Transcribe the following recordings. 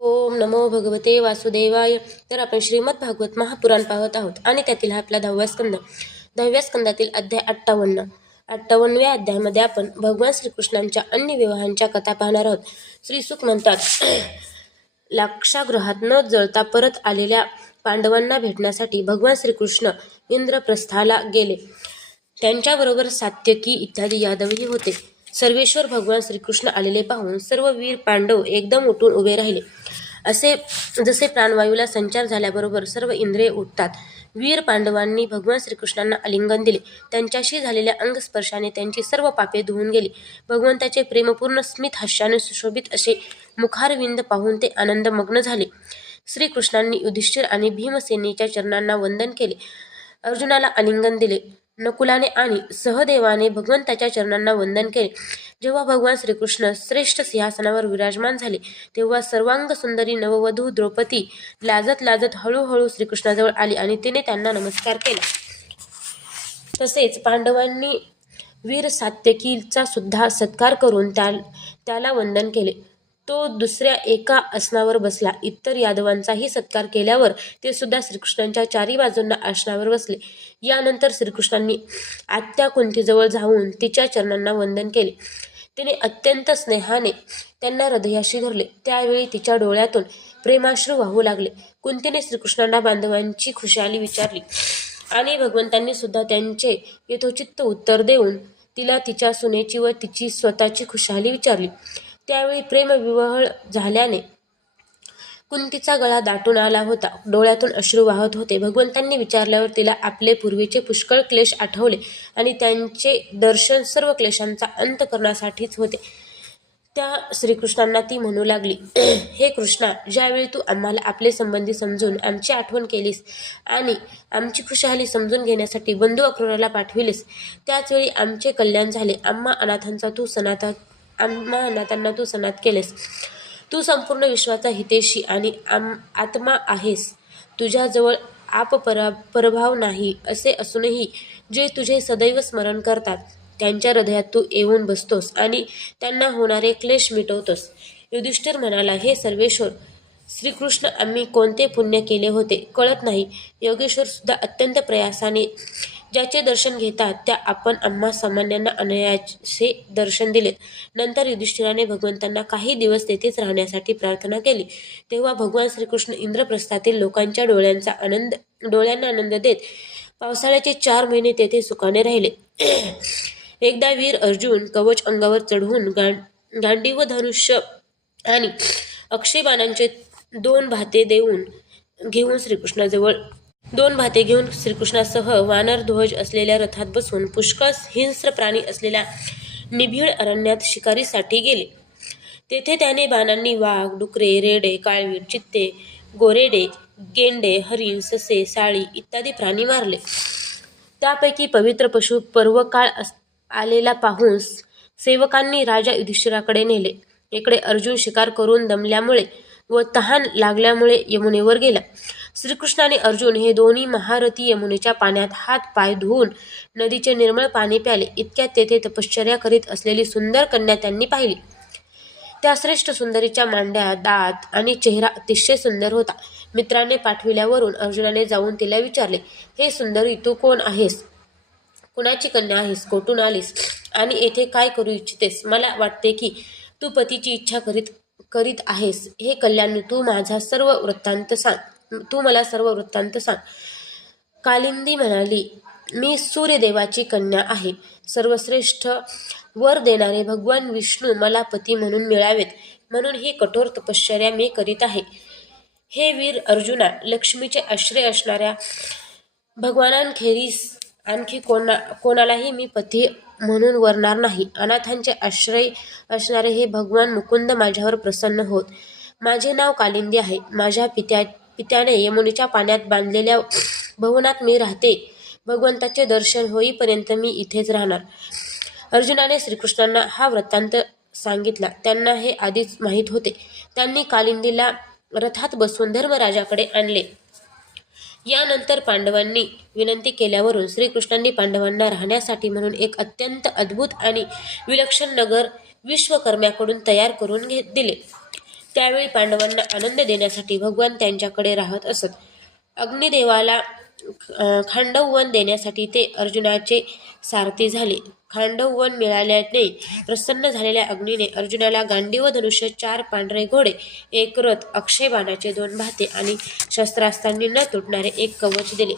ओम नमो भगवते वासुदेवाय. तर आपण श्रीमद भागवत महापुराण पाहत आहोत. आणि त्यातील हा आपला दहाव्या स्कंद. दहाव्या स्कंदातील अध्याय अठ्ठावन्न. अठ्ठावन्नव्या अध्यायामध्ये आपण भगवान श्रीकृष्णांच्या अन्य विवाहांच्या कथा पाहणार आहोत. श्रीसुख म्हणतात लाक्षागृहात न जळता परत आलेल्या पांडवांना भेटण्यासाठी भगवान श्रीकृष्ण इंद्रप्रस्थाला गेले. त्यांच्याबरोबर सात्यकी इत्यादी यादवही होते. सर्वेश्वर भगवान श्रीकृष्ण आलेले पाहून सर्व वीर पांडव एकदम उठून उभे राहिले. असे जसे प्राणवायूला संचार झाल्याबरोबर सर्व इंद्रिये उठतात. वीर पांडवांनी भगवान श्रीकृष्णांना आलिंगन दिले. त्यांच्याशी झालेल्या अंगस्पर्शाने त्यांची सर्व पापे धुवून गेली. भगवंताचे प्रेमपूर्ण स्मित हास्याने सुशोभित असे मुखारविंद पाहून ते आनंदमग्न झाले. श्रीकृष्णांनी युधिष्ठिर आणि भीमसेनेच्या चरणांना वंदन केले. अर्जुनाला आलिंगन दिले. नकुलाने आणि सहदेवाने भगवंताच्या चरणांना वंदन केले. जेव्हा भगवान श्रीकृष्ण श्रेष्ठ सिंहासनावर विराजमान झाले तेव्हा सर्वांग सुंदरी नववधू द्रौपदी लाजत लाजत हळूहळू श्रीकृष्णाजवळ आली आणि तिने त्यांना नमस्कार केला. तसेच पांडवांनी वीर सात्यकीचा सुद्धा सत्कार करून त्या त्याला वंदन केले. तो दुसऱ्या एका आसनावर बसला. इतर यादवांचाही सत्कार केल्यावर ते सुद्धा श्रीकृष्णांच्या चारी बाजूंना आसनावर बसले. यानंतर श्रीकृष्णांनी आत्या कुंतीजवळ जाऊन तिच्या चरणांना वंदन केले. तिने अत्यंत स्नेहाने त्यांना हृदयाशी धरले. त्यावेळी तिच्या डोळ्यातून प्रेमाश्रू वाहू लागले. कुंतीने श्रीकृष्णांना बांधवांची खुशाली विचारली आणि भगवंतांनी सुद्धा त्यांचे यथोचित्त उत्तर देऊन तिला तिच्या सुनेची व तिची स्वतःची खुशाली विचारली. त्यावेळी प्रेमविवहळ झाल्याने कुंतीचा गळा दाटून आला होता. डोळ्यातून अश्रू वाहत होते. भगवंतांनी विचारल्यावर तिला आपले पूर्वीचे पुष्कळ क्लेश आठवले आणि त्यांचे दर्शन सर्व क्लेशांचा अंत करण्यासाठीच होते. त्या श्रीकृष्णांना ती म्हणू लागली हे कृष्णा ज्यावेळी तू आम्हाला आपले संबंधी समजून आमची आठवण केलीस आणि आमची खुशहाली समजून घेण्यासाठी बंधू अक्रोराला पाठविलीस त्याचवेळी आमचे कल्याण झाले. आम्हा अनाथांचा तू सनातन आम्हा त्यांना तू सनात केलेस. तू संपूर्ण विश्वाचा हितेशी आणि आम आत्मा आहेस. तुझ्याजवळ आपपरा परभाव नाही असे असूनही जे तुझे सदैव स्मरण करतात त्यांच्या हृदयात तू येऊन बसतोस आणि त्यांना होणारे क्लेश मिटवतोस. युधिष्ठिर म्हणाला हे सर्वेश्वर श्रीकृष्ण आम्ही कोणते पुण्य केले होते कळत नाही. योगेश्वर सुद्धा अत्यंत प्रयासाने ज्याचे दर्शन घेतात त्या आपण आम्हा सामान्यांना अनयाचे दर्शन दिले नंतर युधिष्ठिराने भगवंतांना काही दिवस तेथेच राहण्यासाठी प्रार्थना केली. तेव्हा भगवान श्रीकृष्ण इंद्रप्रस्थातील लोकांच्या डोळ्यांचा आनंद डोळ्यांना आनंद देत पावसाळ्याचे चार महिने तेथे सुखाने राहिले. एकदा वीर अर्जुन कवच अंगावर चढवून गां गांडी व धनुष्य आणि अक्षयबाणांचे दोन भाते देऊन घेऊन श्रीकृष्णाजवळ दोन भाते घेऊन श्रीकृष्णासह वानर ध्वज असलेल्या रथात बसून पुष्कळ हिंस्र प्राणी असलेल्या निभीड अरण्यात शिकारीसाठी गेले. तेथे त्याने बाणांनी वाघ डुकरे रेडे काळवीट चित्ते गोरेडे गेंडे हरिण ससे साळी इत्यादी प्राणी मारले. त्यापैकी पवित्र पशु पर्वकाळ आलेला पाहून सेवकांनी राजा युधिष्ठिराकडे नेले. इकडे अर्जुन शिकार करून दमल्यामुळे व तहान लागल्यामुळे यमुनेवर गेला. श्रीकृष्ण आणि अर्जुन हे दोन्ही महारथी यमुनेच्या पाण्यात हात पाय धुवून नदीचे निर्मळ पाणी प्याले. इतक्यात तेथे तपश्चर्या करीत असलेली सुंदर कन्या त्यांनी पाहिली. त्या श्रेष्ठ सुंदरीच्या मांड्या दात आणि चेहरा अतिशय सुंदर होता. मित्राने पाठविल्यावरून अर्जुनाने जाऊन तिला विचारले हे सुंदरी तू कोण आहेस? कुणाची कन्या आहेस? कोठून आलीस? आणि येथे काय करू इच्छितेस? मला वाटते की तू पतीची इच्छा करीत करीत आहेस हे कल्याण तू माझा सर्व वृत्तांत सांग. तू मला सर्व वृत्तांत सांग. कालिंदी म्हणाली मी सूर्यदेवाची कन्या आहे. सर्वश्रेष्ठ वर देणारे भगवान विष्णू मला पती म्हणून मिळावेत. म्हणून ही कठोर तपश्चर्या मी करीत आहे. हे वीर अर्जुना लक्ष्मीचे आश्रय असणाऱ्या भगवानांखेरीस आणखी कोणा कोणालाही मी पती म्हणून वरणार नाही. अनाथांचे आश्रय असणारे हे भगवान मुकुंद माझ्यावर प्रसन्न होत. माझे नाव कालिंदी आहे. माझ्या पित्या पित्याने यमुनेच्या पाण्यात बांधलेल्या भवनात मी राहते. भगवंताचे दर्शन होईपर्यंत मी इथेच राहणार. अर्जुनाने श्रीकृष्णांना हा वृत्तांत सांगितला. त्यांना हे आधीच माहीत होते. त्यांनी कालिंदीला रथात बसवून धर्मराजाकडे आणले. यानंतर पांडवांनी विनंती केल्यावरून श्रीकृष्णांनी पांडवांना राहण्यासाठी म्हणून एक अत्यंत अद्भुत आणि विलक्षण नगर विश्वकर्म्याकडून तयार करून घे दिले. त्यावेळी पांडवांना आनंद देण्यासाठी भगवान त्यांच्याकडे राहत असत. अग्निदेवाला खांडववन देण्यासाठी ते अर्जुनाचे सारथी झाले. खांडववन मिळाल्याने प्रसन्न झालेल्या अग्नीने अर्जुनाला गांडीव धनुष्य चार पांढरे घोडे एक रथ अक्षय बाणाचे दोन भाते आणि शस्त्रास्त्रांनी न तुटणारे एक कवच दिले.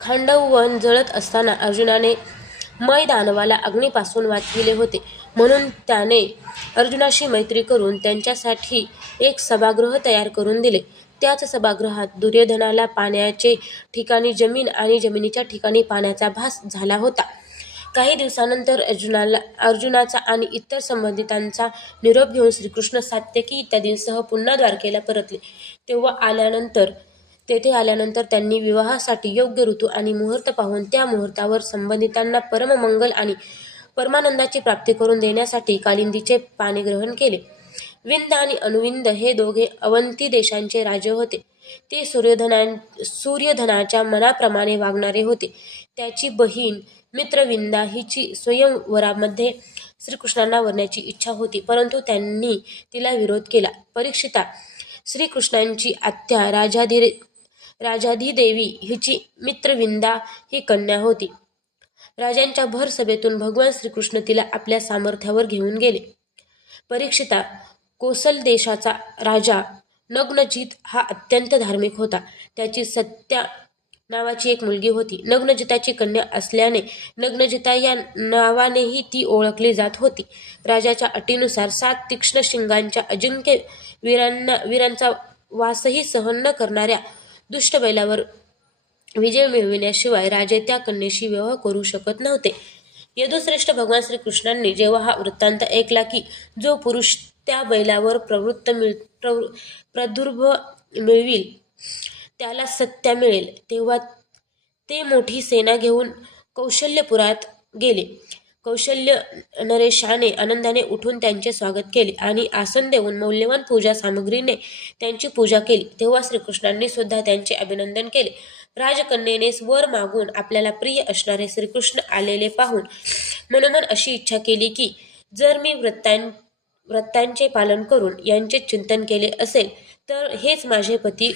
खांडववन जळत असताना अर्जुनाने मय दानवाला अग्नीपासून वाचविले होते. म्हणून त्याने अर्जुनाशी मैत्री करून त्यांच्यासाठी एक सभागृह तयार करून दिले. त्याच सभागृहात दुर्योधनाला पाण्याचे ठिकाणी जमीन आणि जमिनीच्या ठिकाणी पाण्याचा भास झाला होता. काही दिवसानंतर अर्जुनाला अर्जुनाचा आणि इतर संबंधितांचा निरोप घेऊन श्रीकृष्ण सात्यकी इत्यादींसह पुन्हा द्वारकेला परतले. तेव्हा आल्यानंतर तेथे आल्यानंतर त्यांनी विवाहासाठी योग्य ऋतू आणि मुहूर्त पाहून त्या मुहूर्तावर संबंधितांना परममंगल आणि परमानंदाची प्राप्ती करून देण्यासाठी कालिंदीचे पाणी ग्रहण केले. विंद आणि अनुविंद हे दोघे अवंती देशांचे राजे होते. ते सूर्यधना सूर्यधनाच्या मनाप्रमाणे वागणारे होते. त्याची बहीण मित्रविंदा हिची स्वयंवरामध्ये श्रीकृष्णांना वरण्याची इच्छा होती परंतु त्यांनी तिला विरोध केला. परीक्षिता श्रीकृष्णांची आत्या राजाधी राजाधिदेवी हिची मित्रविंदा ही कन्या होती. राजांच्या भर सभेतून भगवान श्रीकृष्ण तिला आपल्या सामर्थ्यावर घेऊन गेले. परीक्षिता कोसल देशाचा राजा नग्नजित हा अत्यंत धार्मिक होता. त्याची सत्या नावाची एक मुलगी होती. नग्नजिताची कन्या असल्याने नग्नजिता या नावानेही ती ओळखली जात होती. राजाच्या अटीनुसार सात तीक्ष्ण शिंगांच्या अजिंक्य वीरांना वीरांचा वासही सहन न करणाऱ्या दुष्ट बैलावर विजय मिळविण्याशिवाय राजे त्या कन्येशी विवाह करू शकत नव्हते. यदुश्रेष्ठ भगवान श्रीकृष्णांनी जेव्हा हा वृत्तांत ऐकला की जो पुरुष त्या बैलावर प्रवृत्त मिळ प्रवृ प्रदुर्भ मिळविल त्याला सत्या मिळेल तेव्हा ते मोठी सेना घेऊन कौशल्यपुरात गेले. कौशल्य नरेशाने आनंदाने उठून त्यांचे स्वागत केले आणि आसन देऊन मौल्यवान पूजा सामग्रीने त्यांची पूजा केली. तेव्हा श्रीकृष्णांनी सुद्धा त्यांचे अभिनंदन केले. राजकन्येने वर मागून आपल्याला प्रिय असणारे श्रीकृष्ण आलेले पाहून मनोमन अशी इच्छा केली की जर मी व्रतां व्रतांचे पालन करून यांचे चिंतन केले असेल तर हेच माझे पती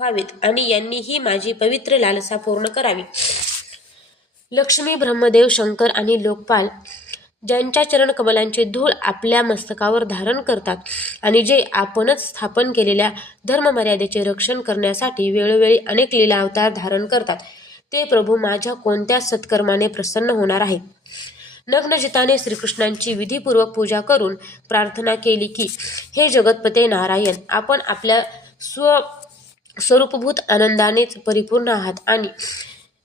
व्हावीत आणि यांनी ही माझी पवित्र लालसा पूर्ण करावी. लक्ष्मी ब्रह्मदेव शंकर आणि लोकपाल ज्यांच्या चरण चरणकमलांची धूळ आपल्या मस्तकावर धारण करतात आणि जे आपणच स्थापन केलेल्या धर्ममर्यादेचे रक्षण करण्यासाठी वेळोवेळी अनेक लीला अवतार धारण करतात ते प्रभू माझ्या कोणत्या सत्कर्माने प्रसन्न होणार आहे नग्नजिताने श्रीकृष्णांची विधीपूर्वक पूजा करून प्रार्थना केली की हे जगतपते नारायण आपण आपल्या स्व स्वरूपभूत आनंदानेच परिपूर्ण आहात. आणि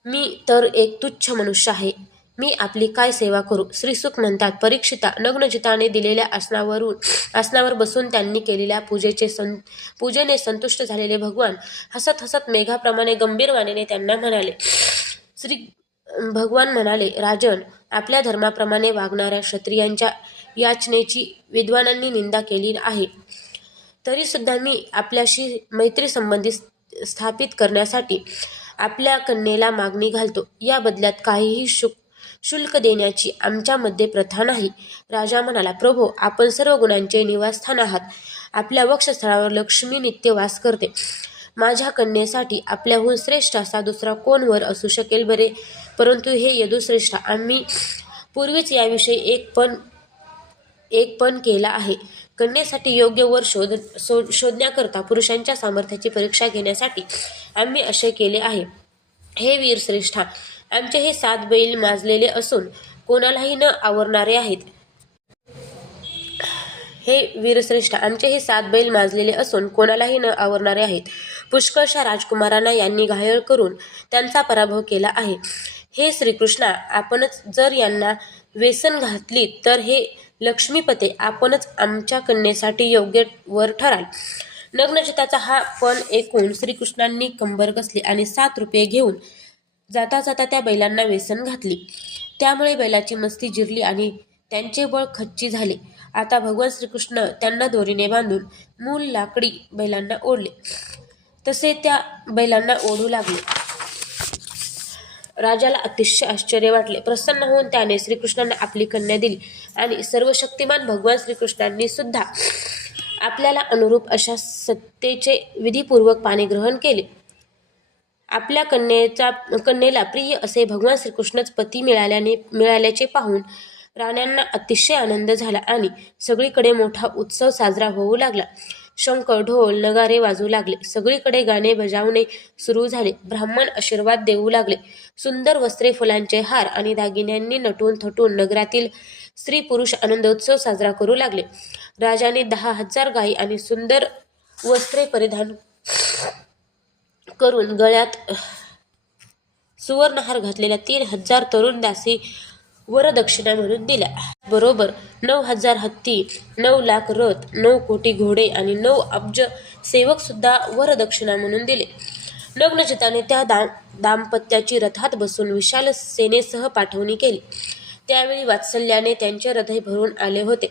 मी तर एक तुच्छ मनुष्य आहे. मी आपली काय सेवा करू? श्रीसुख म्हणतात परीक्षिता नग्नजिताने दिलेल्या आसनावरून आसनावर बसून त्यांनी केलेल्या पूजेचे सं पूजेने संतुष्ट झालेले भगवान हसत हसत मेघाप्रमाणे गंभीर वाणीने त्यांना म्हणाले श्री भगवान म्हणाले राजन आपल्या धर्माप्रमाणे वागणाऱ्या क्षत्रियांच्या याचनेची विद्वानांनी निंदा केली आहे. तरीसुद्धा मी आपल्याशी मैत्री संबंधी स्थापित करण्यासाठी आपल्या कन्येला मागणी घालतो. या बदल्यात काहीही शुक शुल्क देण्याची आमच्यामध्ये प्रथा नाही. राजा म्हणाला प्रभो आपण सर्व गुणांचे निवासस्थान आहात. आपल्या वक्षस्थळावर लक्ष्मी नित्य वास करते. माझ्या कन्येसाठी आपल्याहून श्रेष्ठ असा दुसरा कोणवर असू शकेल बरे? परंतु हे यदुश्रेष्ठ. आम्ही पूर्वीच याविषयी एक पण एक पण केला आहे. कन्येसाठी योग्य वर शोध शो शोधण्याकरता पुरुषांच्या सामर्थ्याची परीक्षा घेण्यासाठी आम्ही असे केले आहे. हे वीर श्रेष्ठा आमचे हे सात बैल माजलेले असून कोणालाही न आवरणारे आहेत. हे वीरश्रेष्ठ आमचे हे सात बैल माजलेले असून कोणालाही न आवरणारे आहेत. पुष्कळशा राजकुमारांना यांनी घायल करून त्यांचा पराभव केला आहे. हे श्रीकृष्णा आपणच जर यांना व्यसन घातली तर हे लक्ष्मीपते आपणच आमच्या कन्येसाठी योग्य वर ठराल. नग्नचिताचा हा पण ऐकून श्रीकृष्णांनी कंबर कसली आणि सात रुपये घेऊन जाता जाता त्या बैलांना व्यसन घातली. त्यामुळे बैलाची मस्ती जिरली आणि त्यांचे बळ खच्ची झाले. आता भगवान श्रीकृष्ण त्यांना दोरीने बांधून मूल लाकडी बैलांना ओढले. तसे त्या बैलांना ओढू लागले. राजाला अतिशय आश्चर्य वाटले. प्रसन्न होऊन त्याने श्रीकृष्णांना आपली कन्या दिली. आणि सर्व शक्तिमान भगवान श्रीकृष्णांनी सुद्धा आपल्याला अनुरूप अशा सत्तेचे विधीपूर्वक पाणी ग्रहण केले. आपल्या कन्येचा कन्येला प्रिय असे भगवान श्रीकृष्णच पती मिळाल्याने मिळाल्याचे पाहून राण्यांना अतिशय आनंद झाला आणि सगळीकडे मोठा उत्सव साजरा होऊ लागला. शंख ढोल नगारे वाजू लागले. सगळीकडे गाणे बजावणे सुरू झाले. ब्राह्मण आशीर्वाद देऊ लागले. सुंदर वस्त्रे फुलांचे हार आणि दागिन्यांनी नटून थटून नगरातील स्त्री पुरुष आनंदोत्सव साजरा करू लागले. राजाने दहा हजार गायी आणि सुंदर वस्त्रे परिधान करून गळ्यात सुवर्णहार घातलेल्या तीन हजार तरुण दासी वरदक्षिणा म्हणून दिल्या. बरोबर नऊ हजार हत्ती नऊ लाख रथ नऊ कोटी घोडे आणि नऊ अब्ज सेवक सुद्धा वरदक्षिणा म्हणून दिले. नग्नजिताने त्या दाम दाम्पत्याची रथात बसून विशाल सेनेसह पाठवणी केली. त्यावेळी वात्सल्याने त्यांचे हृदय भरून आले होते.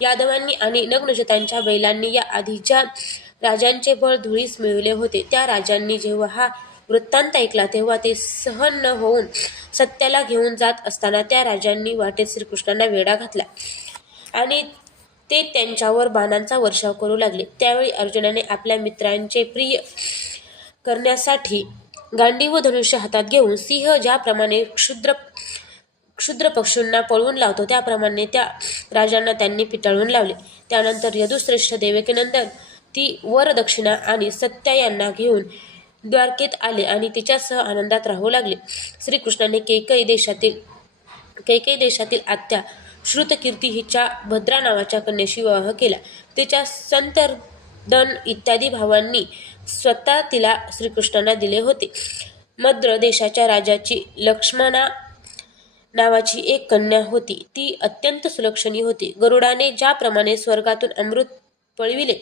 यादवांनी आणि नग्नचितांच्या बैलांनी या आधीच्या राजांचे बळ धुळीस मिळवले होते. त्या राजांनी जेव्हा हा वृत्तांत ऐकला तेव्हा ते सहन न होऊन सत्याला घेऊन जात असताना त्या राजांनी वाटेत श्रीकृष्णांना वेढा घातला आणि ते त्यांच्यावर बाणांचा वर्षाव करू लागले. त्यावेळी अर्जुनाने आपल्या मित्रांचे प्रिय करण्यासाठी गांडी व धनुष्य हातात घेऊन सिंह ज्याप्रमाणे क्षुद्र क्षुद्र पक्षूंना पळवून लावतो त्याप्रमाणे त्या राजांना त्यांनी पिटाळून लावले. त्यानंतर यदुश्रेष्ठ देवकीनंदन ती वरदक्षिणा आणि सत्या यांना घेऊन द्वारकेत आले आणि तिच्यासह आनंदात राहू लागले. श्रीकृष्णाने केकई देशातील कैकेयी देशातील आत्या श्रुतकीर्ती हिच्या भद्रा नावाच्या कन्याशी विवाह केला. तिच्या संतर्दन इत्यादी भावांनी स्वतः तिला श्रीकृष्णांना दिले होते. मद्र देशाच्या राजाची लक्ष्मणा नावाची एक कन्या होती. ती अत्यंत सुलक्षणी होती. गरुडाने ज्याप्रमाणे स्वर्गातून अमृत पळविले.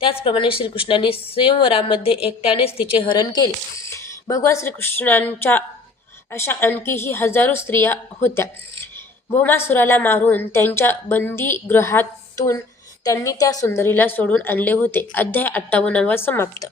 त्याचप्रमाणे श्रीकृष्णाने स्वयंवरामध्ये एकट्यानेच तिचे हरण केले. भगवान श्रीकृष्णांच्या अशा आणखीही हजारो स्त्रिया होत्या. भौमासुराला मारून त्यांच्या बंदीगृहातून त्यांनी त्या सुंदरीला सोडून आणले होते. अध्याय अठ्ठावन्नावा समाप्त.